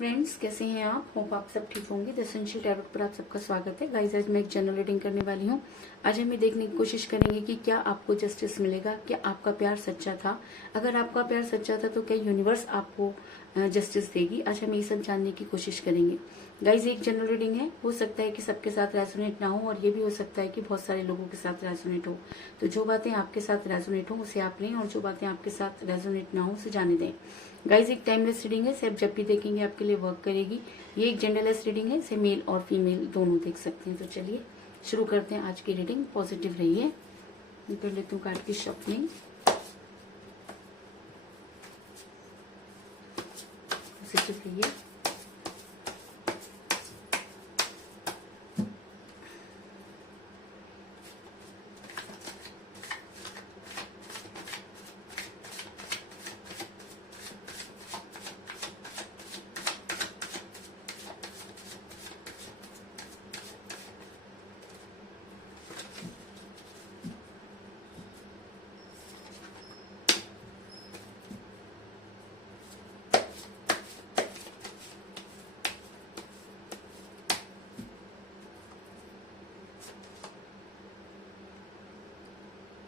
Friends, कैसे हैं आप? होप आप सब ठीक होंगे। द एसेंशियल टैरोट पर आप सबका स्वागत है। गाइस, आज मैं एक जनरल रीडिंग करने वाली हूँ। आज हम ये देखने की कोशिश करेंगे कि क्या आपको जस्टिस मिलेगा, क्या आपका प्यार सच्चा था। अगर आपका प्यार सच्चा था तो क्या यूनिवर्स आपको जस्टिस देगी। आज हम ये सब जानने की कोशिश करेंगे। गाइज, एक जनरल रीडिंग है, हो सकता है कि सबके साथ रेजोनेट ना हो और ये भी हो सकता है कि बहुत सारे लोगों के साथ रेजोनेट हो। तो जो बातें आपके साथ रेजोनेट हो उसे आप लें और जो बातें आपके साथ रेजोनेट ना हो उसे जाने दें। गाइज, एक टाइमलेस रीडिंग है, इसे आप जब भी देखेंगे आपके लिए वर्क करेगी। ये एक जेंडरलेस रीडिंग है, इसे मेल और फीमेल दोनों देख सकते हैं। तो चलिए शुरू करते हैं आज की रीडिंग। पॉजिटिव रहिए। मैं कर लेती हूँ कार्ड की शफलिंग। पॉजिटिव रहिए।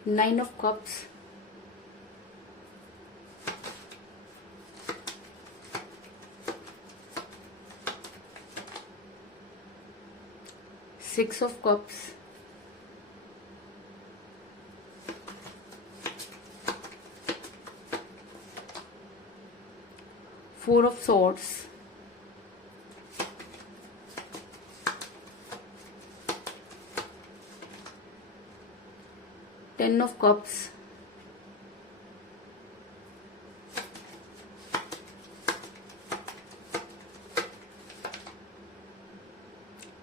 Nine of Cups, Six of Cups, Four of Swords, Ten of Cups,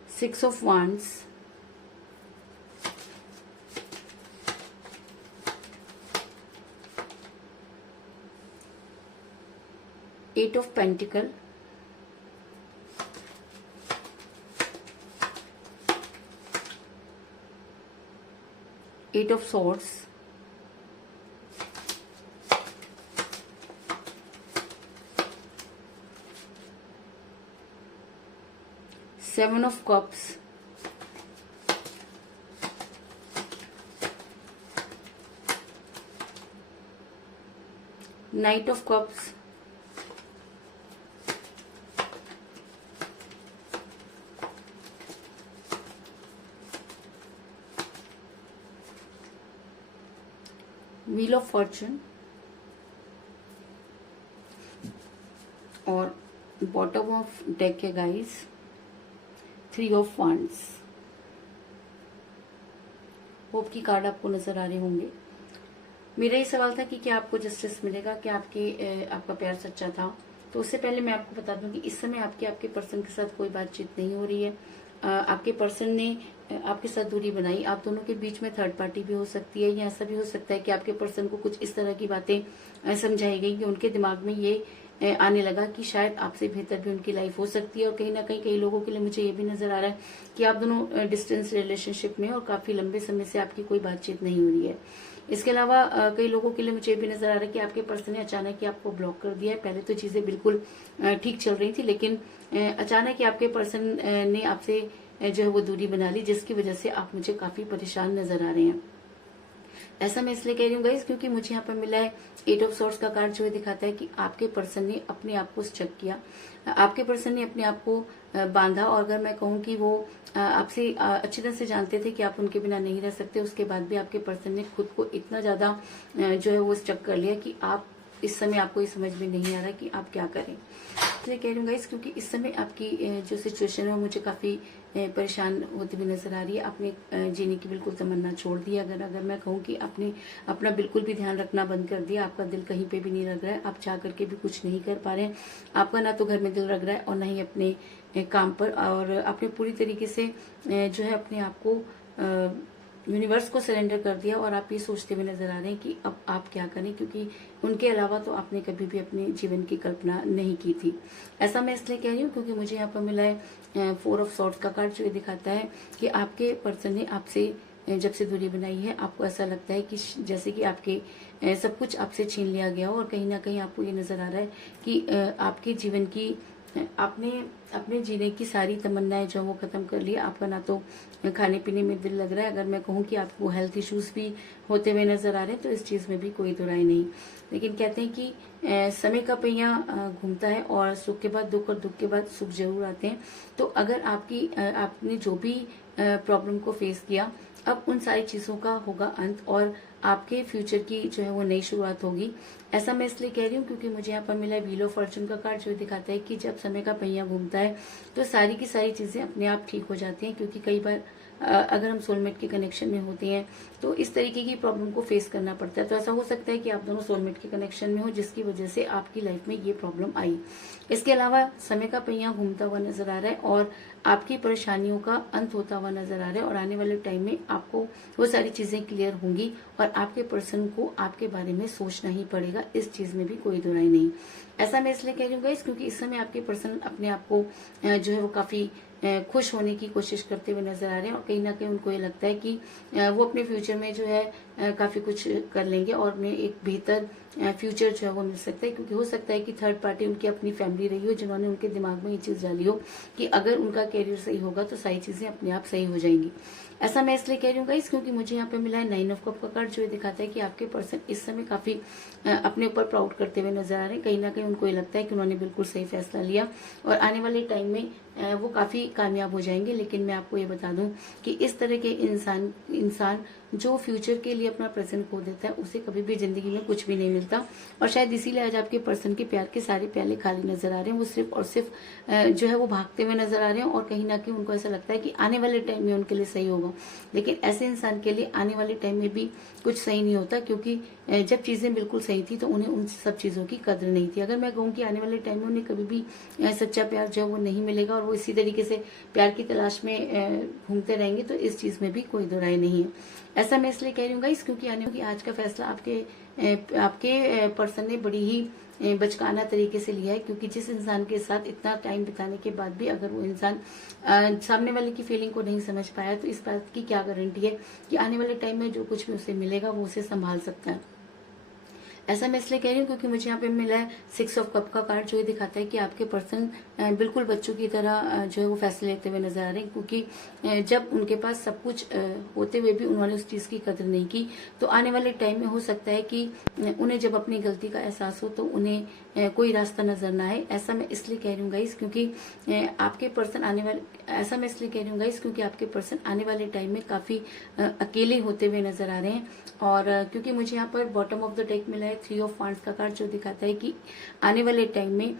Six of Wands, Eight of Pentacles, Eight of Swords, Seven of Cups, Knight of Cups, Wheel of Fortune और bottom of deck है guys, three of wands. Hope की card आपको नजर आ रहे होंगे। मेरा ये सवाल था कि क्या आपको जस्टिस मिलेगा, क्या आपका प्यार सच्चा था। तो उससे पहले मैं आपको बता दूं कि इस समय आपके पर्सन के साथ कोई बातचीत नहीं हो रही है। आपके पर्सन ने आपके साथ दूरी बनाई। आप दोनों के बीच में थर्ड पार्टी भी हो सकती है, या ऐसा भी हो सकता है कि आपके पर्सन को कुछ इस तरह की बातें समझाई गई कि उनके दिमाग में ये आने लगा कि शायद आपसे बेहतर भी उनकी लाइफ हो सकती है। और कहीं ना कहीं कई लोगों के लिए मुझे ये भी नजर आ रहा है कि आप दोनों डिस्टेंस रिलेशनशिप में और काफी लंबे समय से आपकी कोई बातचीत नहीं हो रही है। इसके अलावा कई लोगों के लिए मुझे भी नजर आ रहा है कि आपके पर्सन ने अचानक ही आपको ब्लॉक कर दिया है। पहले तो चीजें बिल्कुल ठीक चल रही थी, लेकिन अचानक ही आपके पर्सन ने आपसे जो है वो दूरी बना ली, जिसकी वजह से आप मुझे काफी परेशान नजर आ रहे हैं। ऐसा मैं इसलिए कह रही हूँ गाइस क्योंकि मुझे यहाँ पर मिला है एट ऑफ सॉर्ड्स का कार्ड, जो दिखाता है कि आपके पर्सन ने अपने आप को स्टक किया। आपके पर्सन ने अपने आप को बांधा। और अगर मैं कहूँ कि वो आपसे अच्छी तरह से जानते थे कि आप उनके बिना नहीं रह सकते, उसके बाद भी आपके पर्सन ने खुद को इतना ज्यादा जो है वो स्टक कर लिया कि आप इस समय आपको ये समझ में नहीं आ रहा कि आप क्या करें। इसलिए कह रही हूँ गाइस क्योंकि इस समय आपकी जो सिचुएशन है वो मुझे काफी परेशान होती हुई नजर आ रही है। आपने जीने की बिल्कुल तमन्ना छोड़ दी। अगर मैं कहूँ कि आपने अपना बिल्कुल भी ध्यान रखना बंद कर दिया। आपका दिल कहीं पे भी नहीं लग रहा है। आप चाह करके भी कुछ नहीं कर पा रहे हैं। आपका ना तो घर में दिल लग रहा है और ना ही अपने काम पर। और आपने पूरी तरीके से जो है अपने आप को यूनिवर्स को सरेंडर कर दिया और आप ये सोचते हुए नजर आ रहे हैं कि अब आप क्या करें, क्योंकि उनके अलावा तो आपने कभी भी अपने जीवन की कल्पना नहीं की थी। ऐसा मैं इसलिए कह रही हूँ क्योंकि मुझे यहाँ पर मिला है फोर ऑफ सॉर्ड्स का कार्ड, जो ये दिखाता है कि आपके पर्सन ने आपसे जब से दूरी बनाई है, आपको ऐसा लगता है कि जैसे कि आपके सब कुछ आपसे छीन लिया गया हो। और कहीं ना कहीं आपको ये नजर आ रहा है कि आपके जीवन की आपने अपने जीने की सारी तमन्नाएं जो वो खत्म कर ली। आपका ना तो खाने पीने में दिल लग रहा है। अगर मैं कहूँ कि आपको हेल्थ इश्यूज भी होते हुए नजर आ रहे हैं तो इस चीज में भी कोई दो राय नहीं। लेकिन कहते हैं कि समय का पहिया घूमता है और सुख के बाद दुख और दुख के बाद सुख जरूर आते हैं। तो अगर आपने जो भी प्रॉब्लम को फेस किया, अब उन सारी चीजों का होगा अंत और आपके फ्यूचर की जो है वो नई शुरुआत होगी। ऐसा मैं इसलिए कह रही हूँ क्योंकि मुझे यहाँ पर मिला है व्हील ऑफ फॉर्चून का कार्ड, जो दिखाता है कि जब समय का पहिया घूमता है तो सारी की सारी चीजें अपने आप ठीक हो जाती हैं। क्योंकि कई बार अगर हम सोलमेट के कनेक्शन में होते हैं तो इस तरीके की प्रॉब्लम को फेस करना पड़ता है। तो ऐसा हो सकता है कि आप दोनों सोलमेट के कनेक्शन में हो जिसकी वजह से आपकी लाइफ में ये प्रॉब्लम आई। इसके अलावा समय का पहिया घूमता हुआ नजर आ रहा है और आपकी परेशानियों का अंत होता हुआ नजर आ रहा है और आने वाले टाइम में आपको वो सारी चीजें क्लियर होंगी और आपके पर्सन को आपके बारे में सोचना ही पड़ेगा। इस चीज में भी कोई दुराई नहीं। ऐसा मैं इसलिए कह रही हूँ गाइस क्योंकि इस समय आपके पर्सन अपने आप को जो है वो काफी खुश होने की कोशिश करते हुए नजर आ रहे हैं और कहीं ना कहीं उनको ये लगता है कि वो अपने फ्यूचर में जो है काफी कुछ कर लेंगे और उन्हें एक बेहतर फ्यूचर जो है वो मिल सकता है। क्योंकि हो सकता है कि थर्ड पार्टी उनकी अपनी फैमिली रही हो जिन्होंने उनके दिमाग में ये चीज डाली हो कि अगर उनका करियर सही होगा तो सारी चीजें अपने आप सही हो जाएंगी। ऐसा मैं इसलिए कह रही हूँ गाइस क्योंकि मुझे यहाँ पे मिला है 9 ऑफ कप का कार्ड, जो दिखाता है कि आपके पर्सन इस समय काफी अपने ऊपर प्राउड करते हुए नजर आ रहे हैं। कहीं ना कहीं उनको ये लगता है कि उन्होंने बिल्कुल सही फैसला लिया और आने वाले टाइम में वो काफी कामयाब हो जाएंगे। लेकिन मैं आपको ये बता दूं कि इस तरह के इंसान जो फ्यूचर के लिए अपना प्रेजेंट खो देता है उसे कभी भी जिंदगी में कुछ भी नहीं मिलता। और शायद इसीलिए आज आपके पर्सन के प्यार के सारे प्याले खाली नजर आ रहे हैं। वो सिर्फ और सिर्फ जो है वो भागते हुए नजर आ रहे हैं और कहीं ना कहीं उनको ऐसा लगता है कि आने वाले टाइम में उनके लिए सही होगा। लेकिन ऐसे इंसान के लिए आने वाले टाइम में भी कुछ सही नहीं होता क्योंकि जब चीजें बिल्कुल सही थी तो उन्हें उन सब चीजों की कदर नहीं थी। अगर मैं कहूँ कि आने वाले टाइम में उन्हें कभी भी सच्चा प्यार जो है वो नहीं मिलेगा और वो इसी तरीके से प्यार की तलाश में घूमते रहेंगे तो इस चीज में भी कोई दो राय नहीं है। ऐसा मैं इसलिए कह रही हूँ गाइस क्योंकि आज का फैसला आपके पर्सन ने बड़ी ही बचकाना तरीके से लिया है। क्योंकि जिस इंसान के साथ इतना टाइम बिताने के बाद भी अगर वो इंसान सामने वाले की फीलिंग को नहीं समझ पाया तो इस बात की क्या गारंटी है कि आने वाले टाइम में जो कुछ भी उसे मिलेगा वो उसे संभाल सकता है। ऐसा मैं इसलिए कह रही हूँ क्योंकि मुझे यहाँ पे मिला है 6 ऑफ कप का कार्ड, जो ये दिखाता है कि आपके पर्सन बिल्कुल बच्चों की तरह जो है वो फैसले लेते हुए नजर आ रहे हैं। क्योंकि जब उनके पास सब कुछ होते हुए भी उन्होंने उस चीज की कदर नहीं की तो आने वाले टाइम में हो सकता है कि उन्हें जब अपनी गलती का एहसास हो तो उन्हें कोई रास्ता नजर ना आए। ऐसा मैं इसलिए कह रही हूँ गाइस क्योंकि आपके पर्सन ऐसा मैं इसलिए कह रही हूँ गाइस क्योंकि आपके पर्सन आने वाले टाइम में काफी अकेले होते हुए नजर आ रहे हैं। और क्योंकि मुझे यहाँ पर बॉटम ऑफ द डेक मिला है 3 ऑफ वांड्स का कार्ड, जो दिखाता है कि आने वाले टाइम में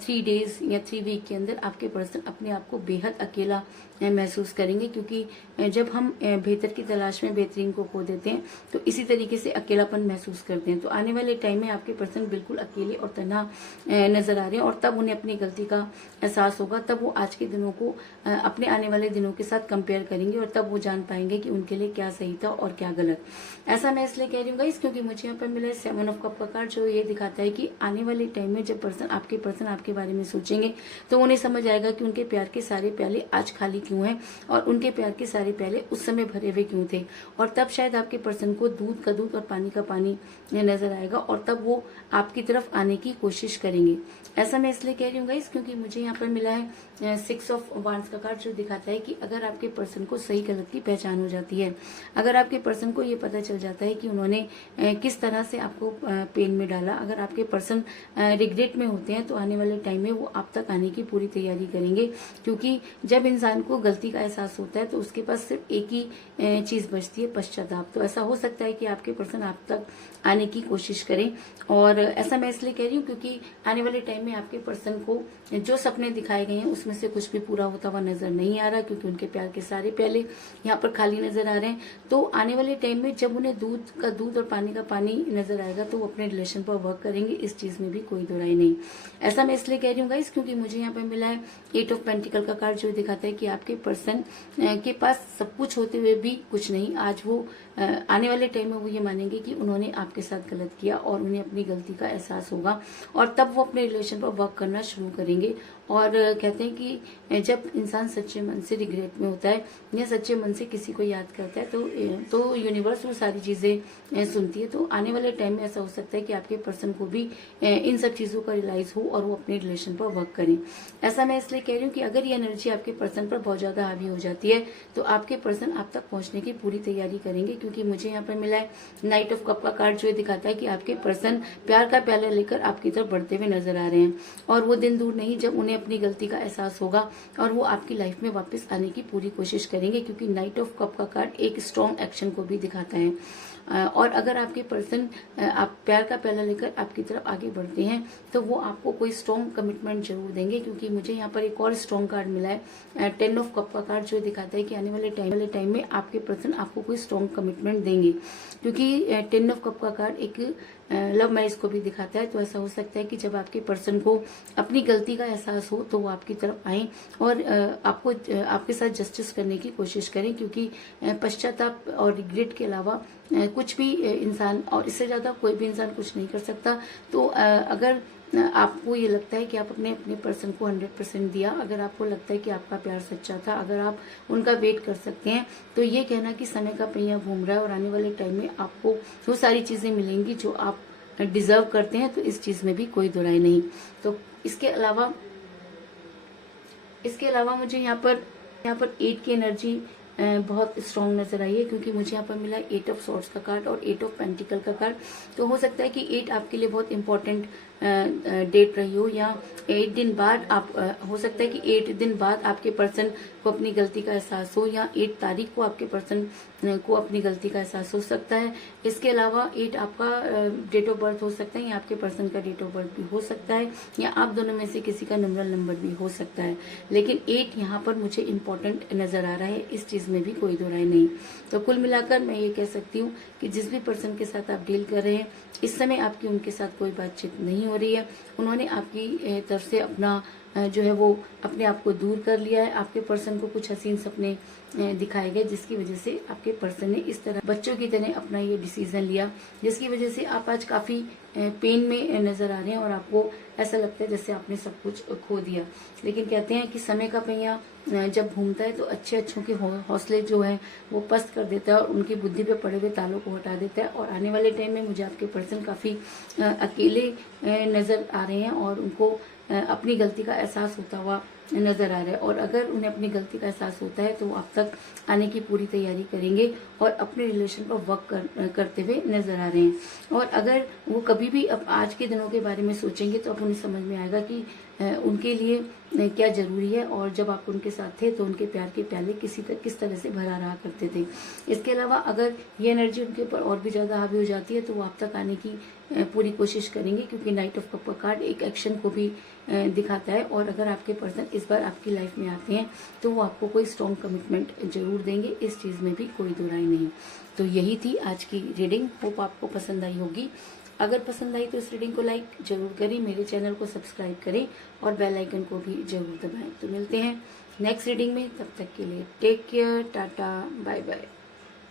3 डेज या 3 वीक के अंदर आपके पर्सन अपने आप को बेहद अकेला महसूस करेंगे। क्योंकि जब हम बेहतर की तलाश में बेहतरीन को खो देते हैं तो इसी तरीके से अकेलापन महसूस करते हैं। तो आने वाले टाइम में आपके पर्सन बिल्कुल अकेले और तन्हा नजर आ रहे हैं और तब उन्हें अपनी गलती का एहसास होगा। तब वो आज के दिनों को अपने आने वाले दिनों के साथ कंपेयर करेंगे और तब वो जान पाएंगे कि उनके लिए क्या सही था और क्या गलत। ऐसा मैं इसलिए कह रही हूँ गाइस क्योंकि मुझे यहाँ पर मिला है 7 ऑफ कप का कार्ड, जो ये दिखाता है कि आने वाले टाइम में जब आपके पर्सन आपके बारे में सोचेंगे तो उन्हें समझ आएगा कि उनके प्यार के सारे प्याले आज खाली क्यों हैं और उनके प्यार के सारे प्याले उस समय भरे हुए क्यों थे। और तब शायद आपके पर्सन को दूध का दूध और पानी का पानी नजर आएगा और तब वो आपकी तरफ आने की कोशिश करेंगे। ऐसा मैं इसलिए कह रही हूँ गाइस क्योंकि मुझे यहाँ पर मिला है 6 ऑफ वांड्स का कार्ड, जो दिखाता है कि अगर आपके पर्सन को सही गलत की पहचान हो जाती है, अगर आपके पर्सन को ये पता चल जाता है कि उन्होंने किस तरह से आपको पेन में डाला, अगर आपके पर्सन रिग्रेट में होते हैं तो आने वाले टाइम में वो आप तक आने की पूरी तैयारी करेंगे। क्योंकि जब इंसान को गलती का एहसास होता है तो उसके पास सिर्फ एक ही चीज बचती है, पश्चाताप। तो ऐसा हो सकता है कि आपके पर्सन आप तक आने की कोशिश करें। और ऐसा मैं इसलिए कह रही हूँ क्योंकि आने वाले टाइम में आपके पर्सन को जो सपने दिखाए गए हैं उसमें से कुछ भी पूरा होता हुआ नजर नहीं आ रहा, क्योंकि उनके प्यार के सारे प्याले यहाँ पर खाली नजर आ रहे हैं। तो आने वाले टाइम में जब उन्हें दूध का दूध और पानी का पानी नजर आएगा तो वो अपने रिलेशन पर वर्क करेंगे। इस चीज में भी कोई दोराई नहीं। ऐसा मैं इसलिए कह रही हूँ गाइस क्योंकि मुझे यहाँ पर मिला है 8 ऑफ पेंटिकल का कार्ड, जो दिखाता है कि आपके पर्सन के पास सब कुछ होते हुए भी कुछ नहीं। आज वो आने वाले टाइम में वो ये मानेंगे कि उन्होंने आपके साथ गलत किया और उन्हें अपनी गलती का एहसास होगा और तब वो अपने रिलेशन पर वर्क करना शुरू करेंगे और कहते हैं कि जब इंसान सच्चे मन से रिग्रेट में होता है या सच्चे मन से किसी को याद करता है तो यूनिवर्स वो सारी चीजें सुनती है। तो आने वाले टाइम में ऐसा हो सकता है कि आपके पर्सन को भी इन सब चीजों का रियलाइज हो और वो अपने रिलेशन पर वर्क करें। ऐसा मैं इसलिए कह रही हूँ कि अगर ये एनर्जी आपके पर्सन पर बहुत ज्यादा हावी हो जाती है तो आपके पर्सन आप तक पहुंचने की पूरी तैयारी करेंगे, क्योंकि मुझे यहाँ पर मिला है नाइट ऑफ कप का कार्ड, जो दिखाता है कि आपके पर्सन प्यार का प्याला लेकर आपकी तरफ बढ़ते हुए नजर आ रहे हैं और वो दिन दूर नहीं जब उन्हें अपनी गलती का एहसास होगा और वो आपकी लाइफ में वापस आने की पूरी कोशिश करेंगे, क्योंकि नाइट ऑफ कप का कार्ड एक स्ट्रॉन्ग एक्शन को भी दिखाता है। और अगर आपके पर्सन आप प्यार का प्याला लेकर आपकी तरफ आगे बढ़ते हैं तो वो आपको कोई स्ट्रॉन्ग कमिटमेंट जरूर देंगे, क्योंकि मुझे यहाँ पर एक और स्ट्रॉन्ग कार्ड मिला है 10 ऑफ कप का कार्ड, जो दिखाता है कि आने वाले टाइम में आपके पर्सन आपको कोई स्ट्रॉन्ग कमिटमेंट देंगे, क्योंकि 10 ऑफ कप का कार्ड एक लव मैरिज को भी दिखाता है। तो ऐसा हो सकता है कि जब आपके पर्सन को अपनी गलती का एहसास हो तो वो आपकी तरफ आए और आपको आपके साथ जस्टिस करने की कोशिश करें, क्योंकि पश्चाताप और रिग्रेट के अलावा कुछ भी इंसान, और इससे ज्यादा कोई भी इंसान कुछ नहीं कर सकता। तो अगर आपको ये लगता है कि आप अपने पर्सन को 100% दिया, अगर आपको लगता है कि आपका प्यार सच्चा था, अगर आप उनका वेट कर सकते हैं, तो ये कहना कि समय का पहिया घूम रहा है और आने वाले टाइम में आपको वो सारी चीजें मिलेंगी जो आप डिजर्व करते हैं, तो इस चीज में भी कोई दुराई नहीं। तो इसके अलावा मुझे यहाँ पर 8 की एनर्जी बहुत स्ट्रॉन्ग नजर आई है, क्योंकि मुझे यहाँ पर मिला 8 ऑफ सॉर्ड्स का कार्ड और 8 ऑफ पेंटिकल का कार्ड। तो हो सकता है कि 8 आपके लिए बहुत इंपॉर्टेंट डेट रही हो, या 8 दिन बाद आप हो सकता है कि 8 दिन बाद आपके पर्सन को अपनी गलती का एहसास हो, या 8 तारीख को आपके पर्सन को अपनी गलती का एहसास हो सकता है। इसके अलावा 8 आपका डेट ऑफ बर्थ हो सकता है, या आपके पर्सन का डेट ऑफ बर्थ भी हो सकता है, या आप दोनों में से किसी का न्यूमरल नंबर भी हो सकता है। लेकिन 8 यहाँ पर मुझे इंपॉर्टेंट नजर आ रहा है, इस चीज में भी कोई दो राय नहीं। तो कुल मिलाकर मैं ये कह सकती हूँ कि जिस भी पर्सन के साथ आप डील कर रहे हैं, इस समय आपकी उनके साथ कोई बातचीत नहीं हो रही है। उन्होंने आपकी तरफ से अपना जो है वो अपने आप को दूर कर लिया है। आपके पर्सन को कुछ हसीन सपने दिखाए गए, जिसकी वजह से आपके पर्सन ने इस तरह बच्चों की तरह अपना ये डिसीजन लिया, जिसकी वजह से आप आज काफी पेन में नजर आ रहे हैं और आपको ऐसा लगता है जैसे आपने सब कुछ खो दिया। लेकिन कहते हैं कि समय का पहिया जब घूमता है तो अच्छों के हौसले जो है वो पस्त कर देता है और उनकी बुद्धि पे पड़े हुए तालों को हटा देता है। और आने वाले टाइम में मुझे आपके पर्सन काफी अकेले नजर आ रहे हैं और उनको अपनी गलती का एहसास होता हुआ नजर आ रहा है। और अगर उन्हें अपनी गलती का एहसास होता है तो वो आप तक आने की पूरी तैयारी करेंगे और अपने रिलेशन पर वर्क करते हुए नजर आ रहे हैं। और अगर वो कभी भी अब आज के दिनों के बारे में सोचेंगे तो अब उन्हें समझ में आएगा कि उनके लिए क्या जरूरी है, और जब आप उनके साथ थे तो उनके प्यार के प्याले किस तरह से भरा रहा करते थे। इसके अलावा अगर ये एनर्जी उनके ऊपर और भी ज्यादा हावी हो जाती है तो वो आप तक आने की पूरी कोशिश करेंगे, क्योंकि नाइट ऑफ कप का कार्ड एक एक्शन को भी दिखाता है। और अगर आपके पर्सन इस बार आपकी लाइफ में आते हैं तो वो आपको कोई स्ट्रॉन्ग कमिटमेंट जरूर देंगे, इस चीज में भी कोई दो राय नहीं। तो यही थी आज की रीडिंग, होप आपको पसंद आई होगी। अगर पसंद आई तो इस रीडिंग को लाइक जरूर करें, मेरे चैनल को सब्सक्राइब करें और बेल आइकन को भी जरूर दबाएं। तो मिलते हैं नेक्स्ट रीडिंग में, तब तक के लिए take care, tata, bye bye.